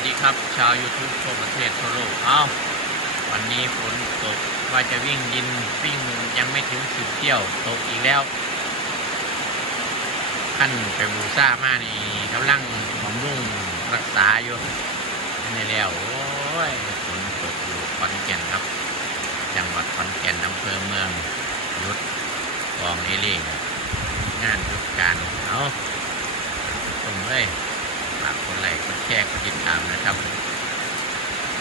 วัสดีครับ ชาว YouTube ทั่วประเทศทั่วโลกเอ้าวันนี้ฝนตกว่าจะวิ่งดินวิ่งยังไม่ถึงสิบเที่ยวตกอีกแล้วขั้นไปบูซ่ามานี่กำลังบำรุงรักษาอยู่นี่แล้วโอ้ยฝนตกอยู่ขอนแก่นครับ จังหวัดขอนแก่นอำเภอเมืองยุทธกองเอเล่งานยุทธการเอาตรงเลย ไลค์กดแชร์กดติดตามนะครับ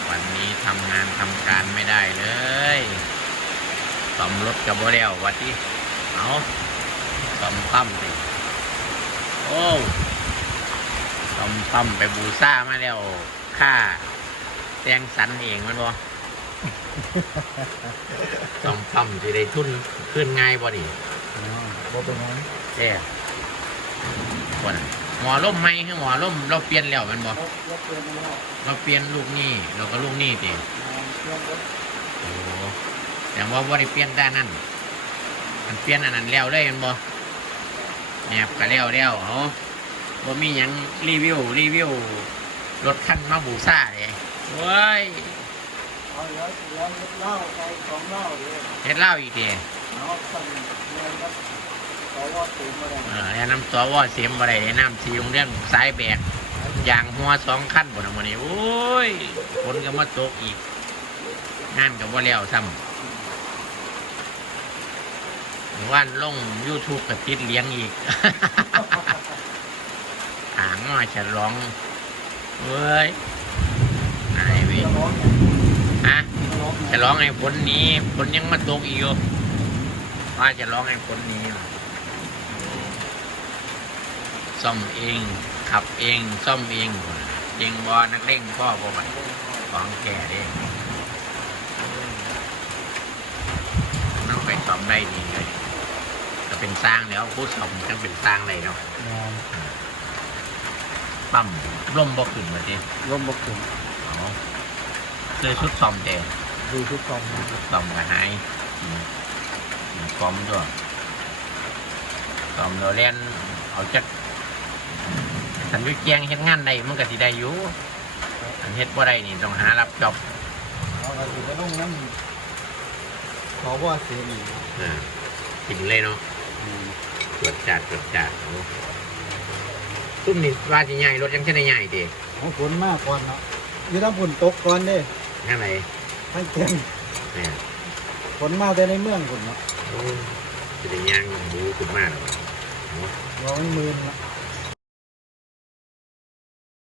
วันนี้ทำงานทำการไม่ได้เลยซ่อมรถกับโบแล้ววัดที่เอาซ่อมปั๊มสิโอ้ซ่อมปั๊มไปบูซ่ามาแล้วค่าแตงสันเองมันบ่ซ่อมปั๊มจะได้ทุนขึ้นง่ายบ่ดิบ่เป็นไงเจ้คนน่ะ หมอล่มไหมคือหมอล่มเราเปลี่ยนแล้วแมันบ่รถรถเปลี่ยนมาแล้วเราเปลี่ยนลูกหนี้เราก็ลูกหนี้ติอ่าเครื่องรถโอ้แต่ว่าบ่ได้เปลี่ยนด้านนั้นมันเปลี่ยนอันนั้นแล้วเลยแมันบ่แอบก็แล้วแล้วเอาบ่มีหยังรีวิวรีวิวรถคันมาบูซ่าเลยโว้ยเอาเหลือเหลือเหล้าไปสองเหล้าเลยเฮ็ดเหล้าอีกติเอาสั่งเงินครับขอว่าถึงมา แล้วเออแนะนำตัวว่าเสียมบ่ได้แนะนำสีโรงเรียนสายแบกยางหัวสองคันบนมื้อนี้โอ้ยฝนก็มาตกอีกงานก็บ่แล้วซ้ำวันลง YouTube ก็ติดเลี้ยงอีกหางมาฉลองเว้ยนายเว้ยจะร้องฮะจะร้องจะร้องให้ฝนนี้ฝนยังมาตกอีกว่าจะร้องให้ฝนนี้ ซ่อมเอง ขับเองซ่อมเองเองบอนักเล่งพ่อบ่บัดของแก่เด้มันไปซ่อมได้ดีเลยก็เป็นสร้างแล้วผู้ซ่อมทั้งเป็นสร้างเลยเนาะงานปั๊มร่มบ่ขึ้นมาดิร่มบกถึงอ๋อเคยชุดซ่อมแต่ดูทุกกองซ่อมกับหายอืมอืมซ่อมด้วยซ่อมเราเล่นเอาจัก สันวิแจงเฮ็ดงานได้มันก็สิได้อยู่อันเฮ็ดบ่ได้นี่ต้องหารับจอบเอาไปถึงก็ต้องนั่นขอว่าเสียอีกอ่ากินเลยเนาะอืมตรวจจัดตรวจจัดโอ้ตุ้มนี่ว่าสิใหญ่รถยังจะได้ใหญ่ดิเอาฝนมากก่อนเนาะอยี่ต้องฝนตกก่อนเด้ยังไงทั้งเต็มเนี่ยฝนมาแต่ในเมืองฝนเนาะโอ้จะได้ย่างบูขึ้นมาแล้ว ร้อยหมื่นเนาะ